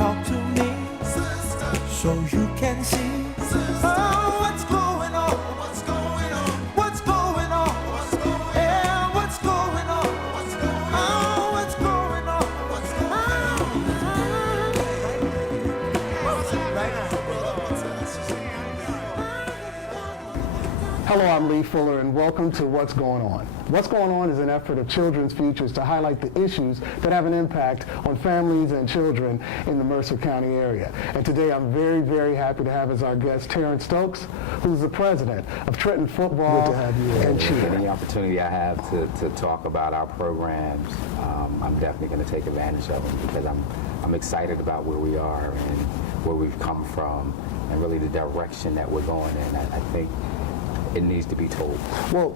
talk to me, so you can see what's going on, what's going on, what's going on, yeah, what's going on, what's going on, what's going on, what's going on. Hello, I'm Lee Fuller, and welcome to What's Going On. What's Going On is an effort of Children's Futures to highlight the issues that have an impact on families and children in the Mercer County area. And today I'm very, very happy to have as our guest Terrence Stokes, who's the president of Trenton-Born. Good to have you and cheer. Any opportunity I have to talk about our programs, I'm definitely going to take advantage of them because I'm excited about where we are and where we've come from and really the direction that we're going in. I think it needs to be told. Well,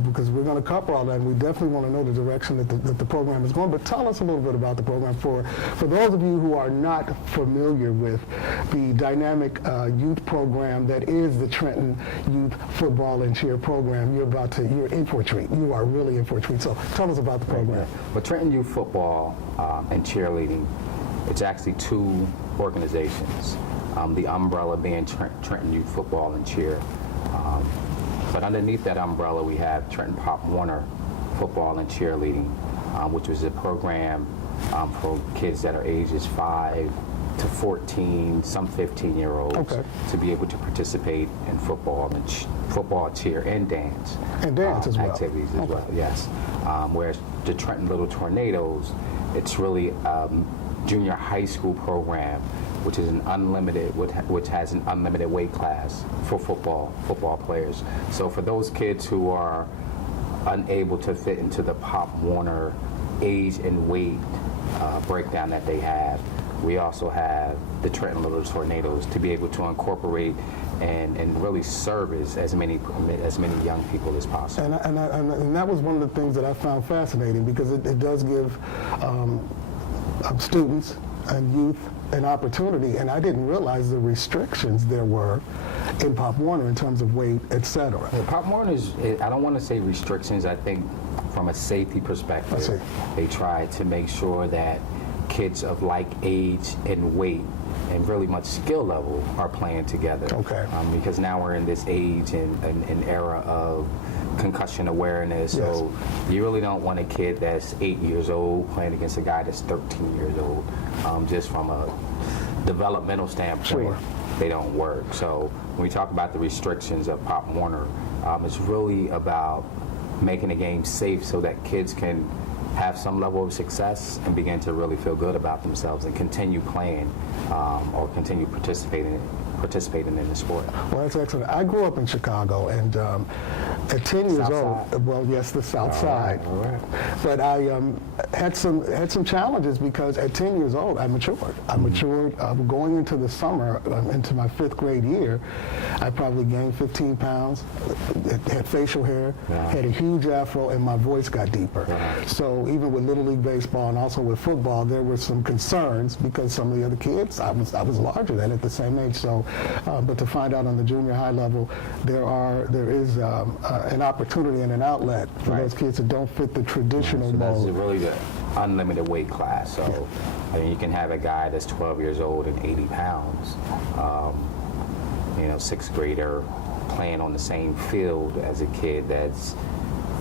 because we're going to cover all that, and we definitely want to know the direction that the program is going. But tell us a little bit about the program for those of you who are not familiar with the dynamic youth program that is the Trenton Youth Football and Cheer program. You're in for a treat. You are really in for a treat. So tell us about the program. Well, Trenton Youth Football and Cheerleading, it's actually two organizations. The umbrella being Trenton Youth Football and Cheer. But underneath that umbrella, we have Trenton-Born Football and Cheerleading, which was a program for kids that are ages 5 to 14, some 15-year-olds, to be able to participate in football, cheer, and dance. And dance as well. Activities as well, yes. Whereas the Trenton Little Tornadoes, it's really a junior high school program, which is which has an unlimited weight class for football players. So for those kids who are unable to fit into the Pop Warner age and weight breakdown that they have, we also have the Trenton Little Tornadoes to be able to incorporate and really service as many young people as possible. And that was one of the things that I found fascinating, because it does give students and youth an opportunity, and I didn't realize the restrictions there were in Pop Warner in terms of weight, etc. Yeah, Pop Warner I don't want to say restrictions. I think from a safety perspective, they try to make sure that kids of like age and weight and really much skill level are playing together. Okay. Because now we're in this age and era of concussion awareness, so you really don't want a kid that's 8 years old playing against a guy that's 13 years old. Just from a developmental standpoint, they don't work. So when we talk about the restrictions of Pop Warner, it's really about making the game safe so that kids can have some level of success and begin to really feel good about themselves and continue playing or continue participating in the sport. Well, that's excellent. I grew up in Chicago, and at 10 years old, well, yes, the South Side. All right. But I had some challenges because at 10 years old, I matured. Going into the summer, into my 5th grade year, I probably gained 15 pounds, had facial hair, had a huge afro, and my voice got deeper. So even with Little League Baseball and also with football, there were some concerns because some of the other kids, I was larger than at the same age. So, but to find out on the junior high level, there is an opportunity and an outlet for those kids that don't fit the traditional mold. That's really the unlimited weight class. So I mean, you can have a guy that's 12 years old and 80 pounds, 6th grader playing on the same field as a kid that's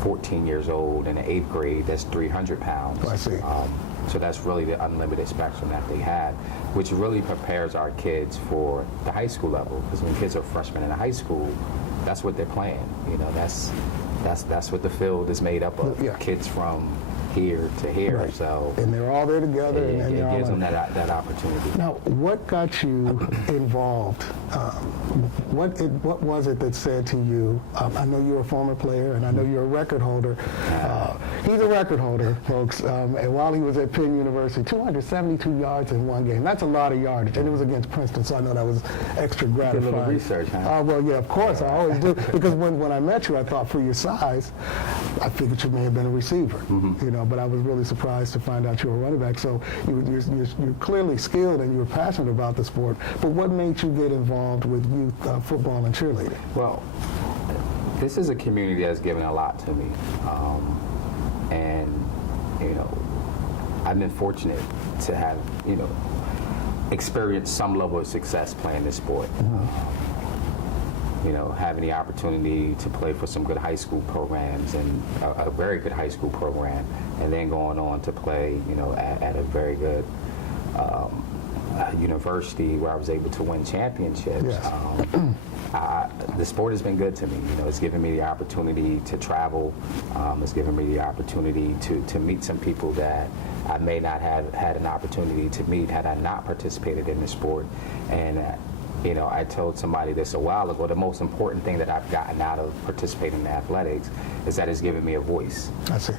14 years old and in 8th grade that's 300 pounds. I see. So that's really the unlimited spectrum that they have, which really prepares our kids for the high school level. Because when kids are freshmen in high school, that's what they're playing. That's what the field is made up of. Kids from here to here. So and they're all there together. It gives them that opportunity. Now, what got you involved? What was it that said to you? I know you're a former player, and I know you're a record holder. He's a record holder, folks. And while he was at Penn University, 272 yards in one game. That's a lot of yardage, and it was against Princeton, so I know that was extra gratifying. Did a little research, huh? Well, yeah, of course, I always do. Because when I met you, I thought for your size, I figured you may have been a receiver. But I was really surprised to find out you were a running back. So you're clearly skilled and you're passionate about the sport. But what made you get involved with youth football and cheerleading? Well, this is a community that's given a lot to me. And, I've been fortunate to have, experienced some level of success playing this sport. You know, having the opportunity to play for some good high school programs and a very good high school program, and then going on to play, you know, at a very good university where I was able to win championships. Yes. The sport has been good to me. You know, it's given me the opportunity to travel. It's given me the opportunity to meet some people that I may not have had an opportunity to meet had I not participated in the sport. And you know, I told somebody this a while ago, the most important thing that I've gotten out of participating in athletics is that it's given me a voice. I see.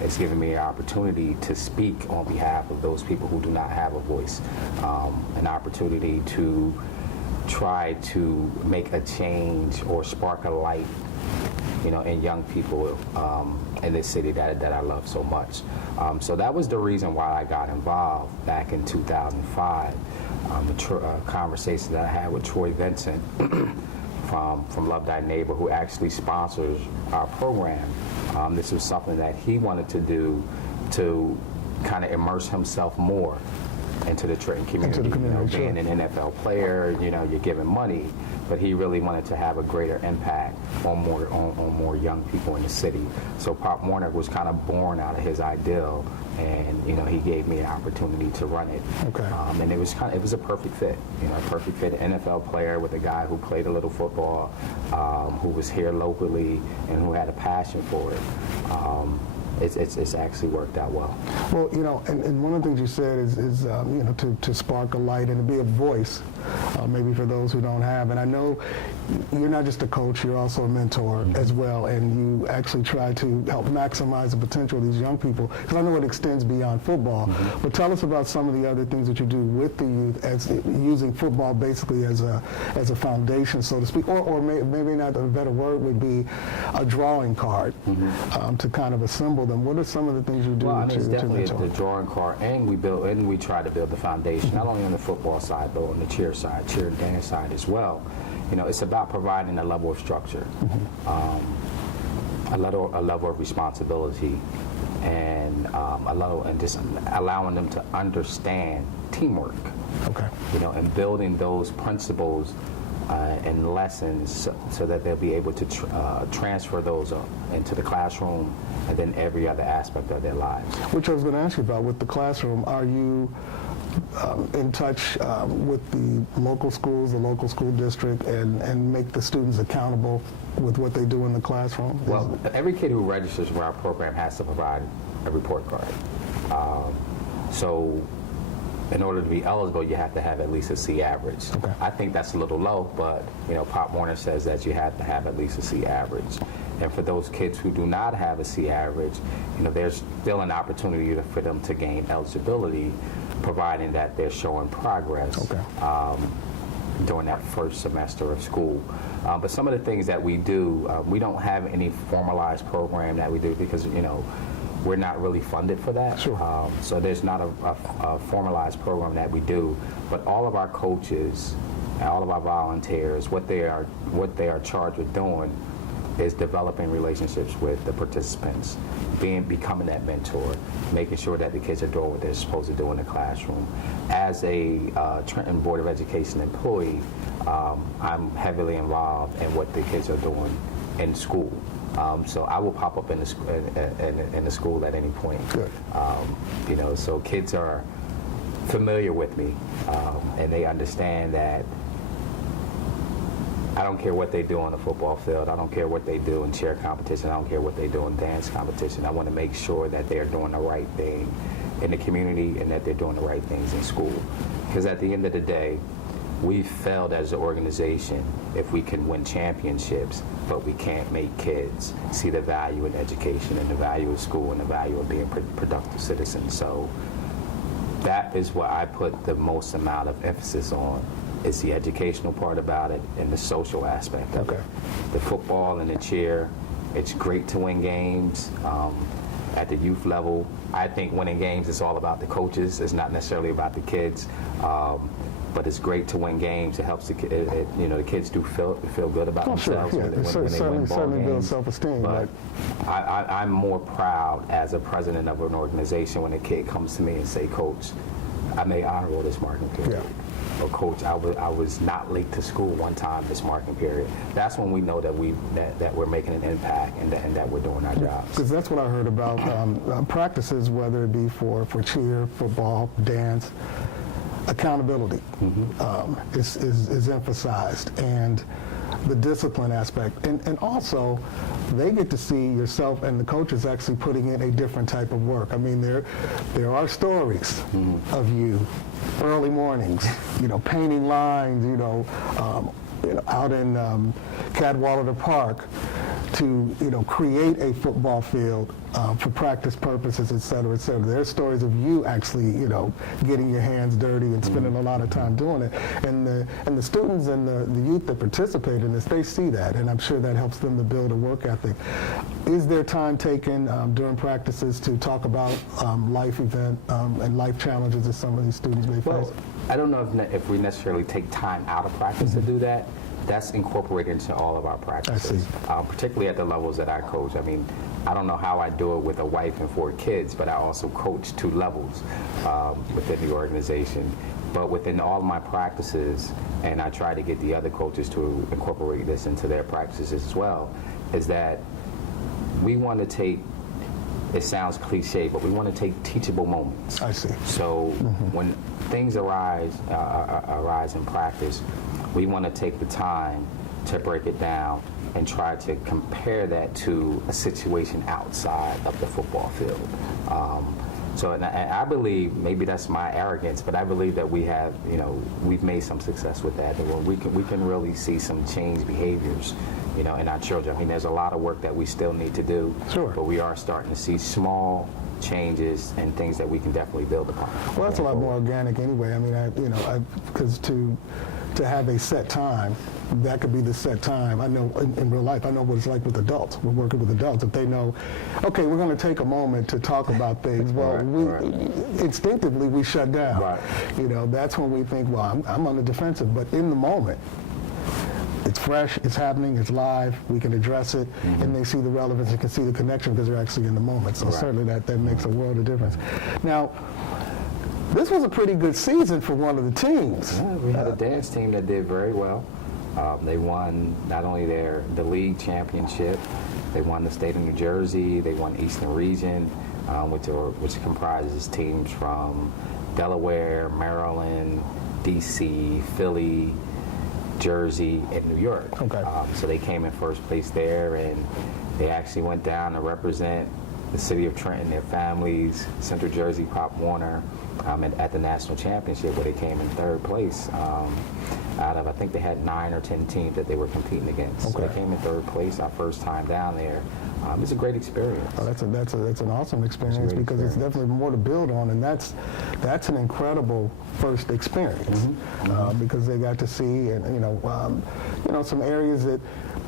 It's given me an opportunity to speak on behalf of those people who do not have a voice, an opportunity to try to make a change or spark a light, you know, in young people in this city that I love so much. So that was the reason why I got involved back in 2005. The conversation that I had with Troy Vincent from Love Thy Neighbor, who actually sponsors our program. This was something that he wanted to do to kind of immerse himself more into the Trenton community. Into the community, you know, being an NFL player, you know, you're giving money, but he really wanted to have a greater impact on more young people in the city. So Pop Warner was kind of born out of his ideal, and you know, he gave me an opportunity to run it. Okay. And it was a perfect fit. You know, a perfect fit. An NFL player with a guy who played a little football, who was here locally, and who had a passion for it. It's actually worked out well. Well, you know, and one of the things you said is you know, to spark a light and to be a voice, maybe for those who don't have. And I know you're not just a coach, you're also a mentor as well, and you actually try to help maximize the potential of these young people, because I know it extends beyond football. But tell us about some of the other things that you do with the youth, as using football basically as a foundation, so to speak, or maybe not, a better word would be a drawing card to kind of assemble them. What are some of the things you do Well, I mean, it's to definitely mentor? the drawing card, and we try to build the foundation, not only on the football side, but on the cheer side, cheer and dance side as well. You know, it's about providing a level of structure, a level of responsibility, and just allowing them to understand teamwork. Okay. You know, and building those principles and lessons so that they'll be able to transfer those into the classroom and then every other aspect of their lives. Which I was going to ask you about with the classroom. Are you in touch with the local schools, the local school district, and make the students accountable with what they do in the classroom? Well, every kid who registers for our program has to provide a report card. So in order to be eligible, you have to have at least a C average. Okay. I think that's a little low, but you know, Pop Warner says that you have to have at least a C average. And for those kids who do not have a C average, you know, there's still an opportunity for them to gain eligibility, providing that they're showing progress during that first semester of school. But some of the things that we do, we don't have any formalized program that we do because, you know, we're not really funded for that. Sure. So there's not a formalized program that we do, but all of our coaches and all of our volunteers, what they are charged with doing is developing relationships with the participants, becoming that mentor, making sure that the kids are doing what they're supposed to do in the classroom. As a Trenton Board of Education employee, I'm heavily involved in what the kids are doing in school. So I will pop up in the school at any point. Good. You know, so kids are familiar with me, and they understand that I don't care what they do on the football field. I don't care what they do in cheer competition. I don't care what they do in dance competition. I want to make sure that they're doing the right thing in the community and that they're doing the right things in school. Because at the end of the day, we've failed as an organization if we can win championships, but we can't make kids see the value in education and the value of school and the value of being productive citizens. So that is what I put the most amount of emphasis on. It's the educational part about it and the social aspect of it. The football and the cheer, it's great to win games at the youth level. I think winning games is all about the coaches. It's not necessarily about the kids. But it's great to win games. It helps the kids do feel good about themselves when they win ball certainly builds games. self-esteem. But I'm more proud as a president of an organization when a kid comes to me and say, "Coach, I made honor roll this marking period. Or coach, I was not late to school one time this marking period. That's when we know that we're making an impact and that we're doing our jobs. Because that's what I heard about practices, whether it be for cheer, football, dance. Accountability is emphasized, and the discipline aspect, and also they get to see yourself and the coaches actually putting in a different type of work. I mean, there are stories of you early mornings, painting lines, out in Cadwallader Park to create a football field for practice purposes, et cetera, et cetera. There are stories of you actually, getting your hands dirty and spending a lot of time doing it. And the students and the youth that participate in this, they see that, and I'm sure that helps them to build a work ethic. Is there time taken during practices to talk about life event and life challenges that some of these students may face? Well, I don't know if we necessarily take time out of practice to do that. That's incorporated into all of our practices, particularly at the levels that I coach. I mean, I don't know how I do it with a wife and 4 kids, but I also coach 2 levels within the organization. But within all of my practices, and I try to get the other coaches to incorporate this into their practices as well, is that we want to take, it sounds cliche, but we want to take teachable moments. I see. So when things arise in practice, we want to take the time to break it down and try to compare that to a situation outside of the football field. And I believe, maybe that's my arrogance, but I believe that we have, we've made some success with that. And we can really see some changed behaviors, in our children. I mean, there's a lot of work that we still need to do, but we are starting to see small changes and things that we can definitely build upon. Well, that's a lot more organic anyway. I mean, because to have a set time, that could be the set time. I know in real life, I know what it's like with adults. We're working with adults. If they know, okay, we're going to take a moment to talk about things, well, instinctively we shut down. Right. That's when we think, well, I'm on the defensive. But in the moment, it's fresh, it's happening, it's live, we can address it, and they see the relevance and can see the connection because they're actually in the moment. So certainly that makes a world of difference. Now, this was a pretty good season for one of the teams. Yeah, we had a dance team that did very well. They won not only the league championship, they won the state of New Jersey, they won Eastern Region, which comprises teams from Delaware, Maryland, DC, Philly, Jersey, and New York. Okay. So they came in first place there, and they actually went down to represent the city of Trenton, their families, Central Jersey, Pop Warner, at the national championship, where they came in 3rd place out of, I think they had 9 or 10 teams that they were competing against. Okay. So they came in 3rd place, our first time down there. It's a great experience. Oh, that's an awesome experience because it's definitely more to build on, and that's an incredible first experience because they got to see and some areas that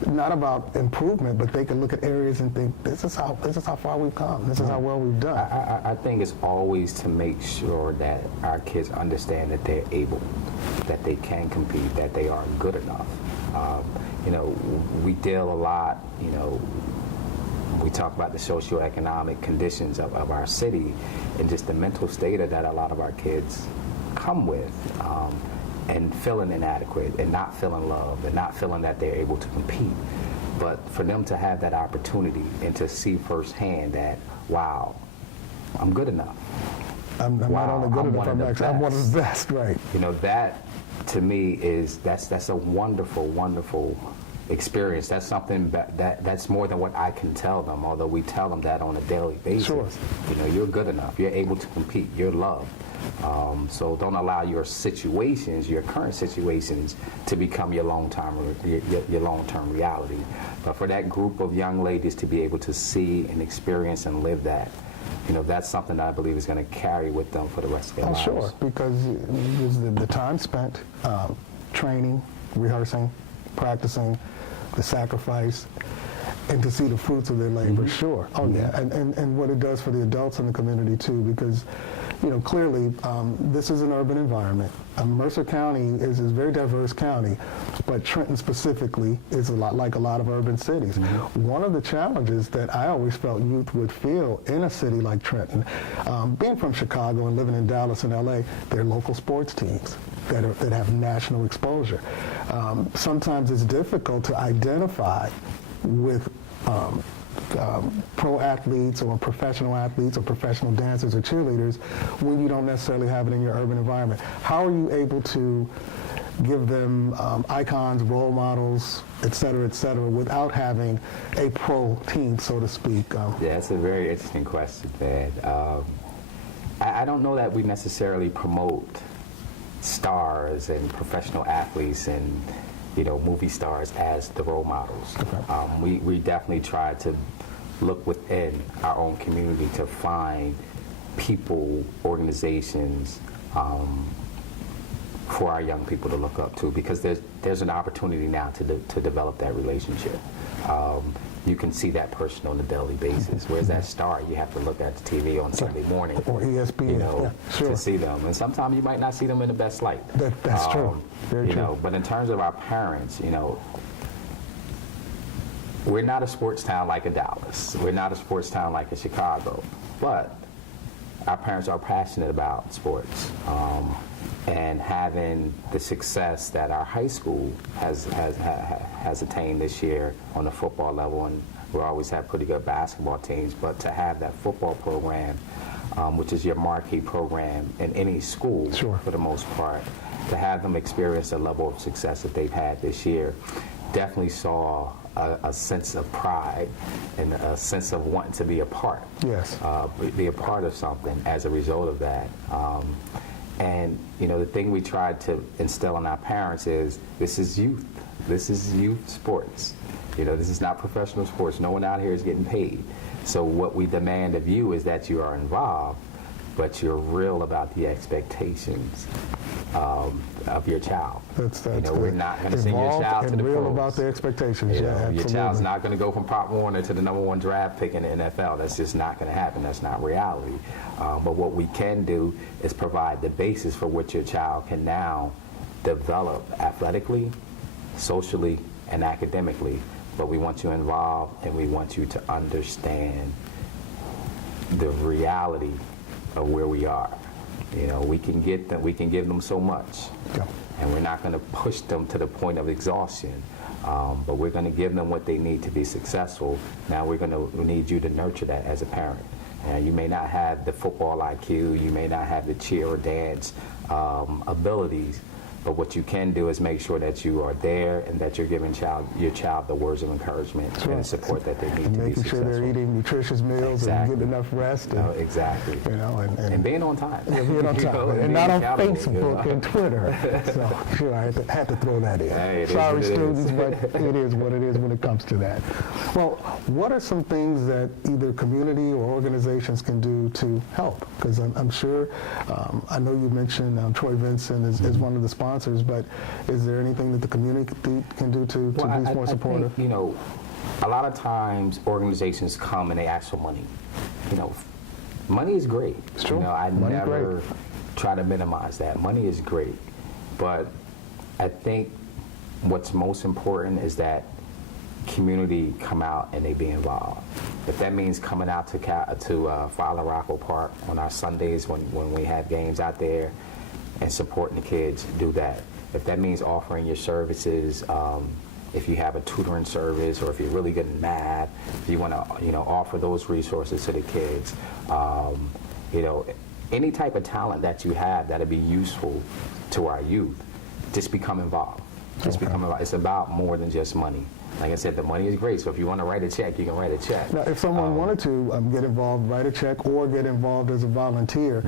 not about improvement, but they can look at areas and think this is how far we've come. This is how well we've done. I think it's always to make sure that our kids understand that they're able, that they can compete, that they are good enough. We deal a lot, we talk about the socioeconomic conditions of our city and just the mental state that a lot of our kids come with, and feeling inadequate and not feeling loved and not feeling that they're able to compete. But for them to have that opportunity and to see firsthand that, wow, I'm good enough. I'm not only good enough, I'm one of the best, right? That to me that's a wonderful, wonderful experience. That's something that's more than what I can tell them, although we tell them that on a daily basis. Sure. You're good enough, you're able to compete, you're loved. So don't allow your current situations, to become your long-term reality. But for that group of young ladies to be able to see and experience and live that, that's something that I believe is going to carry with them for the rest of their lives. Sure, because the time spent training, rehearsing, practicing, the sacrifice, and to see the fruits of their labor, sure. Oh yeah, and what it does for the adults in the community too, because clearly this is an urban environment. Mercer County is a very diverse county, but Trenton specifically is a lot like a lot of urban cities. One of the challenges that I always felt youth would feel in a city like Trenton, being from Chicago and living in Dallas and LA, they're local sports teams that have national exposure. Sometimes it's difficult to identify with pro athletes or professional athletes or professional dancers or cheerleaders when you don't necessarily have it in your urban environment. How are you able to give them icons, role models, et cetera, without having a pro team, so to speak? Yeah, it's a very interesting question, man. I don't know that we necessarily promote stars and professional athletes and movie stars as the role models. Okay. We definitely try to look within our own community to find people, organizations, for our young people to look up to, because there's an opportunity now to develop that relationship. You can see that person on a daily basis. Where's that star? You have to look at the TV on Sunday morning, or ESPN, to see them. And sometimes you might not see them in the best light. That's true. Very true. But in terms of our parents, we're not a sports town like a Dallas. We're not a sports town like a Chicago. But our parents are passionate about sports. And having the success that our high school has attained this year on the football level, and we always have pretty good basketball teams, but to have that football program, which is your marquee program in any school, sure, for the most part, to have them experience the level of success that they've had this year, definitely saw a sense of pride and a sense of wanting to be a part. Yes. Be a part of something as a result of that. And the thing we tried to instill in our parents is this is youth. This is youth sports. This is not professional sports. No one out here is getting paid. So what we demand of you is that you are involved, but you're real about the expectations of your child. That's we're not going to send your child to the pros. Real about the expectations. Your child's not going to go from Pop Warner to the #1 draft pick in the NFL. That's just not going to happen. That's not reality. But what we can do is provide the basis for which your child can now develop athletically, socially, and academically. But we want you involved, and we want you to understand the reality of where we are. We can get them, we can give them so much, and we're not going to push them to the point of exhaustion, but we're going to give them what they need to be successful. Now we need you to nurture that as a parent. You may not have the football IQ, you may not have the cheer or dance abilities, but what you can do is make sure that you are there and that you're giving your child the words of encouragement and the support that they need and to be making successful. Sure they're eating nutritious meals and getting enough rest. And, exactly. And being on time. Yeah, being on time. And not on Facebook and Twitter. So, sure, I had to throw that in. Hey, sorry, students, but it is what it is when it comes to that. Well, what are some things that either community or organizations can do to help? Because I'm sure, I know you mentioned Troy Vincent is one of the sponsors, but is there anything that the community can do to be more supportive? I think, a lot of times organizations come and they ask for money. Money is great. It's true. I never try to minimize that. Money is great. But I think what's most important is that community come out and they be involved. If that means coming out to Fowler Rocco Park on our Sundays when we have games out there, and supporting the kids, do that. If that means offering your services, if you have a tutoring service, or if you're really good in math, if you want to, offer those resources to the kids. Any type of talent that you have that'll be useful to our youth, just become involved. Become involved. It's about more than just money. Like I said, the money is great, so if you want to write a check, you can write a check. Now, if someone wanted to get involved, write a check, or get involved as a volunteer,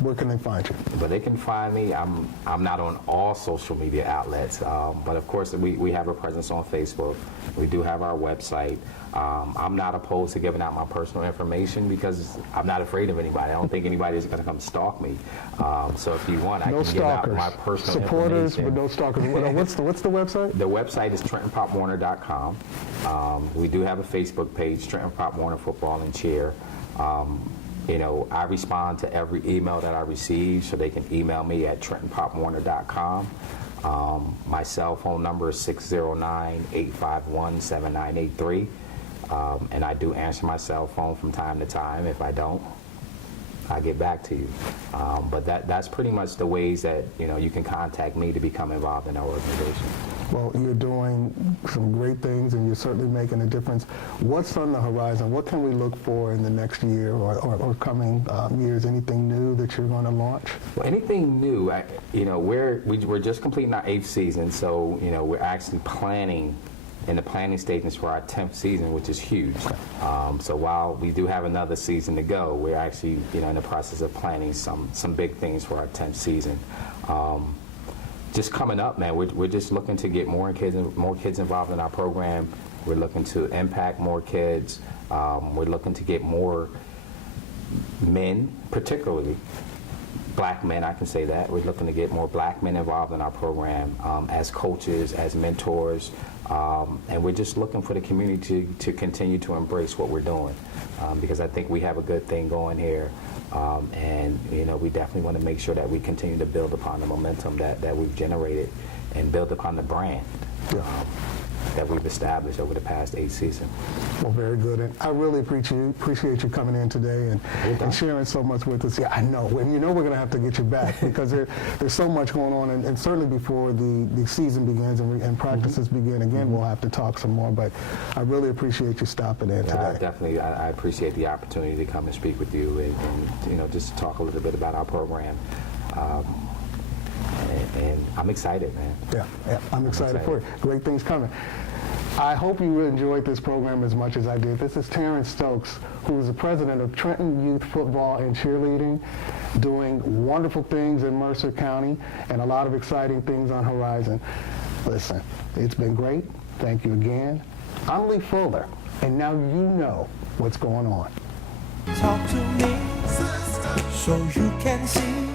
where can they find you? But they can find me. I'm not on all social media outlets, but of course we have a presence on Facebook. We do have our website. I'm not opposed to giving out my personal information because I'm not afraid of anybody. I don't think anybody is going to come stalk me. So if you want, I can give out my personal supporters, information. but no stalkers. What's the website? The website is TrentonPopWarner.com. We do have a Facebook page, Trenton Pop Warner Football and Cheer. I respond to every email that I receive, so they can email me at Trenton-Born.com. My cell phone number is 609-851-7983. And I do answer my cell phone from time to time. If I don't, I get back to you. But that's pretty much the ways that you can contact me to become involved in our organization. Well, you're doing some great things, and you're certainly making a difference. What's on the horizon? What can we look for in the next year or coming years? Anything new that you're going to launch? Well, anything new? We're just completing our 8th season, so we're actually planning in the planning stages for our 10th season, which is huge. So while we do have another season to go, we're actually in the process of planning some big things for our 10th season. Just coming up, man, we're just looking to get more kids involved in our program. We're looking to impact more kids. We're looking to get more men, particularly black men, I can say that. We're looking to get more black men involved in our program as coaches, as mentors, and we're just looking for the community to continue to embrace what we're doing, because I think we have a good thing going here, and we definitely want to make sure that we continue to build upon the momentum that we've generated and build upon the brand that we've established over the past 8 seasons. Well, very good. And I really appreciate you coming in today and sharing so much with us. Yeah, I know. And we're going to have to get you back because there's so much going on. And certainly before the season begins and practices begin, again, we'll have to talk some more. But I really appreciate you stopping in today. Definitely. I appreciate the opportunity to come and speak with you and just to talk a little bit about our program. And I'm excited, man. Yeah, I'm excited for it. Great things coming. I hope you enjoyed this program as much as I did. This is Terrence Stokes, who is the president of Trenton Youth Football and Cheerleading, doing wonderful things in Mercer County and a lot of exciting things on horizon. Listen, it's been great. Thank you again. I'm Lee Fuller, and now you know what's going on. Talk to me so you can see.